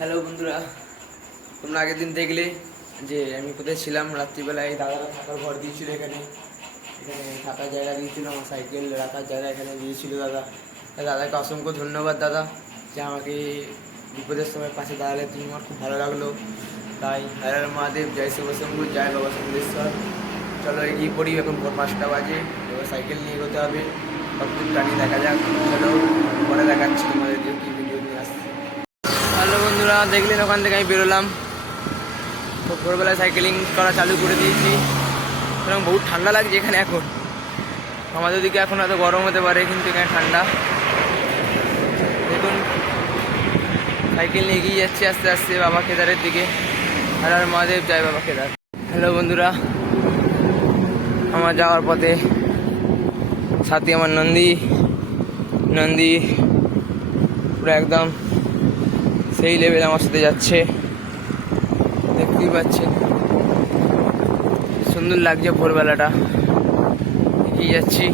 Hello বন্ধুরা, তোমরা আগের দিন দেখলে যে আমি কোথায় ছিলাম। রাত্রিবেলায় দাদারা থাকার ঘর দিয়েছিল, এখানে থাকার জায়গা দিয়েছিল, আমার সাইকেল রাখার জায়গা এখানে দিয়েছিল দাদা। দাদাকে অসংখ্য ধন্যবাদ দাদা, যে আমাকে বিপদের সময় পাশে দাঁড়ালে। তুমি আমার খুব ভালো লাগলো। তাই হর হর মহাদেব, জয় শিব শম্ভু, জয় বাবা সন্দেশ্বর। চলো এগিয়ে পড়ি, এখন ভোর 5টা বাজে। এবার সাইকেল নিয়ে এগোতে হবে। কতদূর টানি দেখা যাক। চলো পরে দেখাচ্ছি তোমাদেরকে কী ভিডিও নিয়ে আসছি। হ্যালো বন্ধুরা, দেখলেন ওখান থেকে আমি বেরোলাম। তো ভোরবেলায় সাইকেলিং করা চালু করে দিয়েছি, সুতরাং বহুত ঠান্ডা লাগছে এখানে এখন। আমাদের দিকে এখন হয়তো গরম হতে পারে, কিন্তু এখানে ঠান্ডা। দেখুন সাইকেল নিয়ে এগিয়ে যাচ্ছি আস্তে আস্তে বাবা কেদারের দিকে। হর হর মহাদেব, জয় বাবা কেদার। হ্যালো বন্ধুরা, আমার যাওয়ার পথে সাথী আমার নন্দী পুরো একদম সেই লেভেল আমার সাথে যাচ্ছে, দেখতেই পাচ্ছেন। সুন্দর লাগছে ভোরবেলাটা। এগিয়ে যাচ্ছি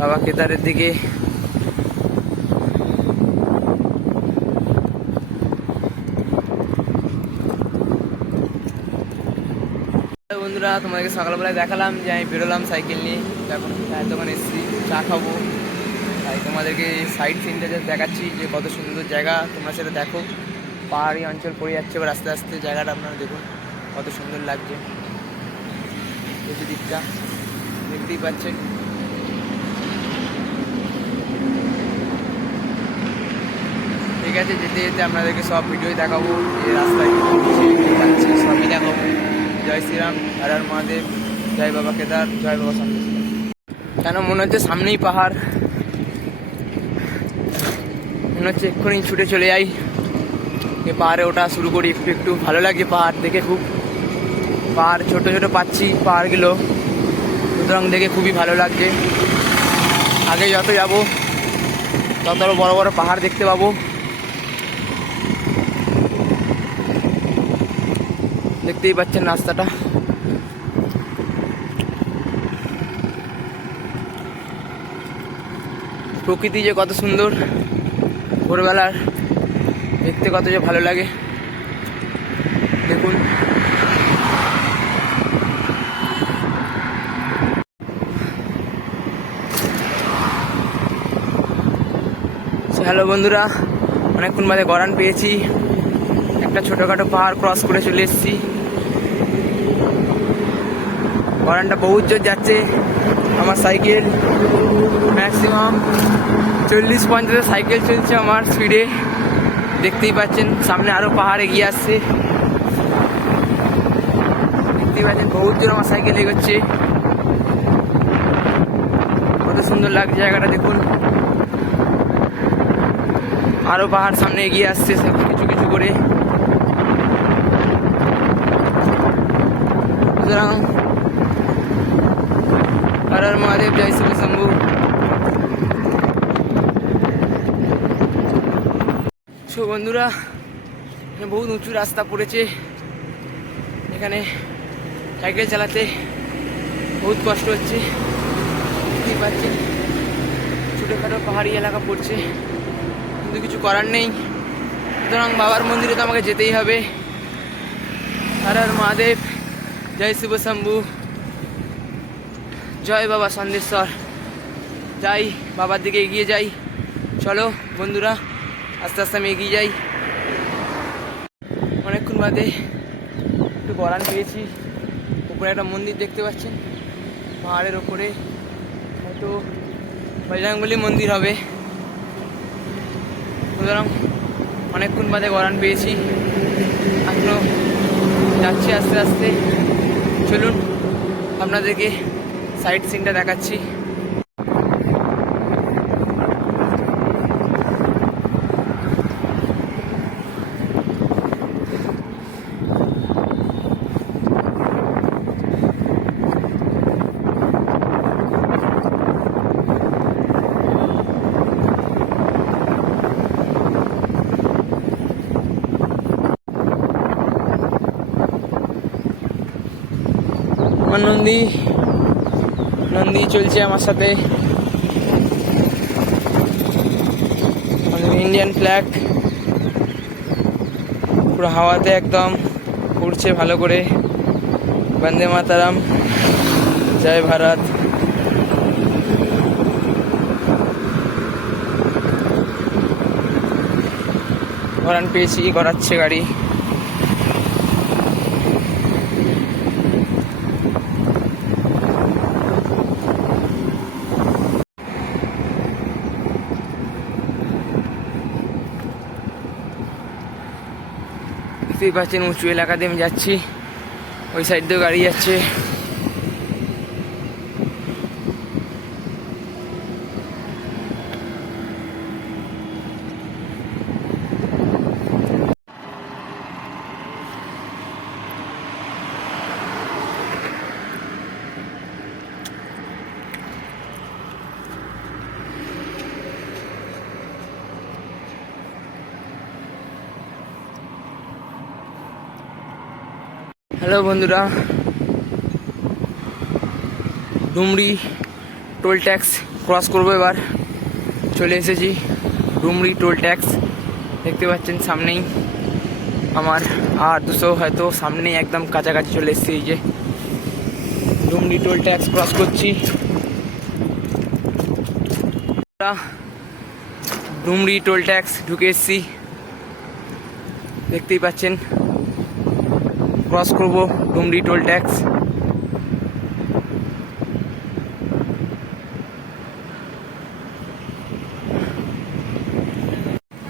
বাবা কেদারের দিকে। বন্ধুরা, তোমাদেরকে সকালবেলায় দেখালাম যে আমি বেরোলাম সাইকেল নিয়ে। এখন চায়ের দোকানে এসেছি, চা খাবো। তাই তোমাদেরকে সাইড সিনটা দেখাচ্ছি যে কত সুন্দর জায়গা, তোমরা সেটা দেখো। পাহাড়ি অঞ্চল পড়ে যাচ্ছে এবার আস্তে আস্তে। জায়গাটা আপনারা দেখুন কত সুন্দর লাগছে। এই দিকটা দেখতেই পাচ্ছেন। ঠিক আছে, যেতে যেতে আপনাদেরকে সব ভিডিওই দেখাবো, যে রাস্তায় যাচ্ছি সবই দেখাবো। জয় শ্রীরাম, হর হর মহাদেব, জয় বাবা কেদার, জয় বাবা সন্দেশ্বর। কেন মনে হচ্ছে সামনেই পাহাড়, মনে হচ্ছে এক্ষুনি ছুটে চলে যাই, পাহাড়ে ওঠা শুরু করি। একটু একটু ভালো লাগছে পাহাড় দেখে খুব। পাহাড় ছোট ছোট পাচ্ছি পাহাড়গুলো, সুতরাং দেখে খুবই ভালো লাগছে। আগে যত যাবো তত বড় বড় পাহাড় দেখতে পাবো। দেখতেই পাচ্ছেন রাস্তাটা। প্রকৃতি যে কত সুন্দর, ভোরবেলার দেখতে কত যে ভালো লাগে দেখুন। হ্যালো বন্ধুরা, অনেকক্ষণ বাদে গরান পেয়েছি। একটা ছোটোখাটো পাহাড় ক্রস করে চলে এসেছি। গরানটা বহুত জোর যাচ্ছে। আমার সাইকেল ম্যাক্সিমাম 40-50 সাইকেল চলছে আমার স্পিডে। দেখতেই পাচ্ছেন সামনে আরও পাহাড় এগিয়ে আসছে। দেখতেই পাচ্ছেন বহুত জোর আমার সাইকেল এগোচ্ছে। কত সুন্দর লাগছে জায়গাটা দেখুন। আরও পাহাড় সামনে এগিয়ে আসছে সব কিছু কিছু করে। সুতরাং হর হর মহাদেব, জয় শিব শম্ভু। সো বন্ধুরা, বহুত উঁচু রাস্তা পড়েছে এখানে, সাইকেল চালাতে বহুত কষ্ট হচ্ছে। দেখতেই পাচ্ছেন ছোটোখাটো পাহাড়ি এলাকা পড়ছে, কিন্তু কিছু করার নেই। সুতরাং বাবার মন্দিরে তো আমাকে যেতেই হবে। হর হর মহাদেব, জয় শিব শম্ভু, জয় বাবা সন্দেশ্বর। যাই বাবার দিকে এগিয়ে যাই। চলো বন্ধুরা, আস্তে আস্তে আমি এগিয়ে যাই। অনেকক্ষণ বাদে একটু গরান পেয়েছি। উপরে একটা মন্দির দেখতে পাচ্ছেন, পাহাড়ের ওপরে হয়তো বজরংবলী মন্দির হবে। সুতরাং অনেকক্ষণ বাদে গরান পেয়েছি, এখনো যাচ্ছি আস্তে আস্তে। চলুন আপনাদেরকে সাইড সিনটা দেখাচ্ছি। আমার নন্দী চলছে আমার সাথে। ইন্ডিয়ান ফ্ল্যাগ পুরো হাওয়াতে একদম উড়ছে ভালো করে। বন্দে মাতারাম, জয় ভারত। হর্ন পেয়েছি, করাচ্ছে গাড়ি। দেখতেই পাচ্ছেন উঁচু এলাকা দিয়ে আমি যাচ্ছি, ওই সাইড দিয়েও গাড়ি যাচ্ছে। হ্যালো বন্ধুরা, ডুমরি টোল ট্যাক্স ক্রস করবো এবার। চলে এসেছি ডুমরি টোল ট্যাক্স, দেখতে পাচ্ছেন সামনেই আমার। আর 200 হয়তো সামনেই, একদম কাছাকাছি চলে এসেছি। এই যে ডুমরি টোল ট্যাক্স ক্রস করছি। ডুমরি টোল ট্যাক্স ঢুকে এসেছি, দেখতেই পাচ্ছেন। ক্রস করব Dumri toll tax.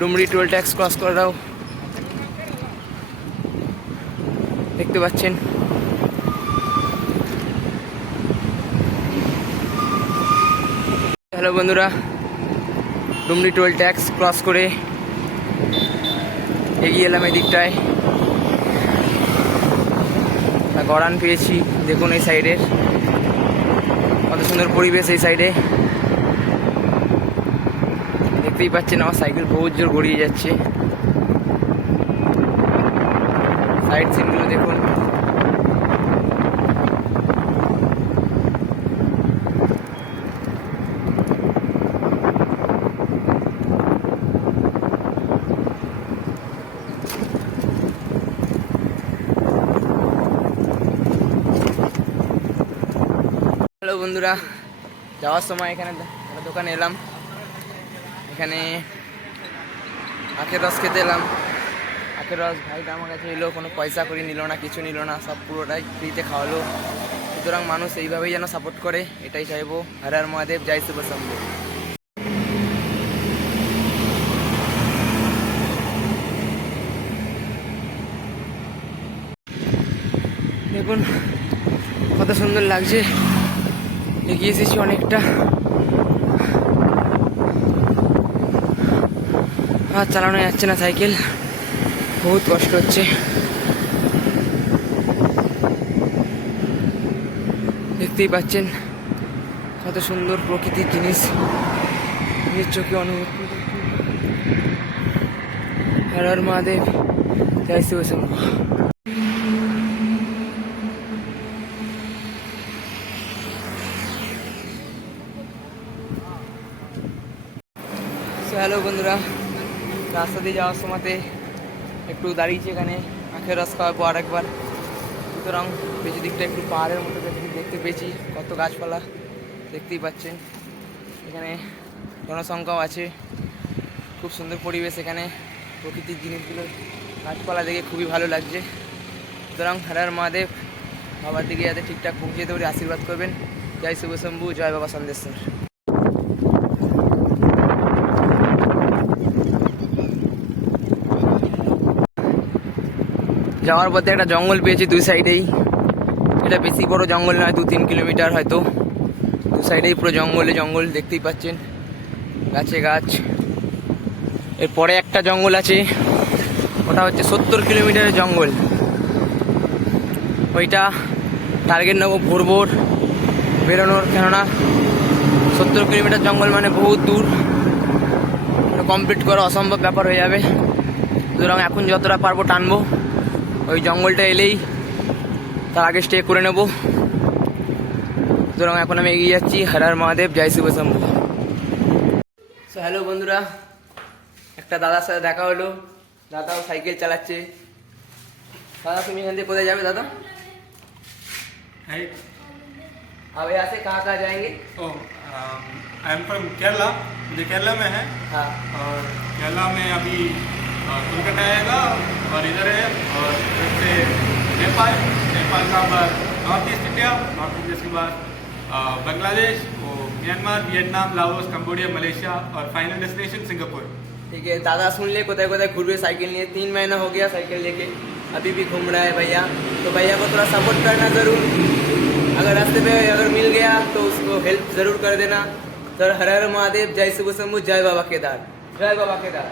Dumri toll tax cross করাও দেখতে পাচ্ছেন। হ্যালো বন্ধুরা, ডুমরি টোল ট্যাক্স ক্রস করে এগিয়ে এলাম এই দিকটায়। গড়ান পেয়েছি, দেখুন এই সাইডের কত সুন্দর পরিবেশ। এই সাইডে দেখতেই পাচ্ছেন আমার সাইকেল বহুত জোর গড়িয়ে যাচ্ছে। সাইড সিনগুলো দেখুন। হ্যালো বন্ধুরা, যাওয়ার সময় এখানে একটা দোকানে এলাম। এখানে আখের রস খেতে এলাম। আখের রস ভাইটা আমার কাছে এলো, কোনো পয়সা করে নিল না, কিছু নিল না, সব পুরোটাই ফ্রিতে খাওয়ালো। সুতরাং মানুষ এইভাবেই যেন সাপোর্ট করে, এটাই চাইবো। হর হর মহাদেব, জয় শিব শম্ভু। দেখুন কত সুন্দর লাগছে। এগিয়ে এসেছি অনেকটা, আর চালানো যাচ্ছে না সাইকেল, বহুত কষ্ট হচ্ছে। দেখতেই পাচ্ছেন কত সুন্দর প্রকৃতির জিনিস, নিজের চোখে অনুভব। হর হর মহাদেব, জয় শিব শম্ভু। হ্যালো বন্ধুরা, রাস্তা দিয়ে যাওয়ার সময়তে একটু দাঁড়িয়েছি এখানে, আখের রস খাওয়াবো আর একবার। সুতরাং পেছু দিকটা একটু পাহাড়ের মতো দেখতে পেয়েছি, কত গাছপালা দেখতেই পাচ্ছেন। এখানে জনসংখ্যাও আছে, খুব সুন্দর পরিবেশ এখানে। প্রকৃতির জিনিসগুলো, গাছপালা দেখে খুবই ভালো লাগছে। সুতরাং হর হর মহাদেব, বাবার দিকে যাতে ঠিকঠাক পৌঁছে যেতে পারি, আশীর্বাদ করবেন। জয় শিব শম্ভু, জয় বাবা সন্দেশ্বর। যাওয়ার পথে একটা জঙ্গল পেয়েছি দুই সাইডেই। এটা বেশি বড় জঙ্গল নয়, 2-3 কিলোমিটার হয়তো। দু সাইডেই পুরো জঙ্গলে জঙ্গল, দেখতেই পাচ্ছেন, গাছে গাছ। এরপরে একটা জঙ্গল আছে, ওটা হচ্ছে 70 কিলোমিটারের জঙ্গল। ওইটা টার্গেট নেবো ভোর ভোর বেরোনোর, কেননা 70 কিলোমিটার জঙ্গল মানে বহুত দূর, কমপ্লিট করা অসম্ভব ব্যাপার হয়ে যাবে। সুতরাং এখন যতটা পারবো টানবো। ওই জঙ্গলটা এলেই তার আগে স্টে করে নেব। সুতরাং এখন আমি এগিয়ে যাচ্ছি। হর হর মহাদেব, জয় শিব শম্ভু। হ্যালো বন্ধুরা, একটা দাদার সাথে দেখা হলো। দাদাও সাইকেল চালাচ্ছে, दादा तुम यहाँ से कोথায় যাবে दादा? Hi. अब यहाँ से कहाँ जाएंगे? Oh, I am from Kerala. मुझे केरला में है। हाँ। और केरला में अभी कोलकाता आएगा और इधर है, और इधर से नेपाल, नेपाल का बाद north east India, north east के बाद Bangladesh, Myanmar, Vietnam, Laos, Cambodia, Malaysia और फाइनल डेस्टिनेशन सिंगापुर। ठीक है दादा, सुन ले कोথায় कोথায় घूर साइकिल लिए 3 महीना हो गया साइकिल लेके, अभी भी घूम रहा है भैया। तो भैया को थोड़ा सपोर्ट करना ज़रूर, अगर रास्ते पे अगर मिल गया तो उसको हेल्प ज़रूर कर देना। सर हर हर महादेव, जय शिव शंभू, जय बाबा केदार, जय बाबा केदार।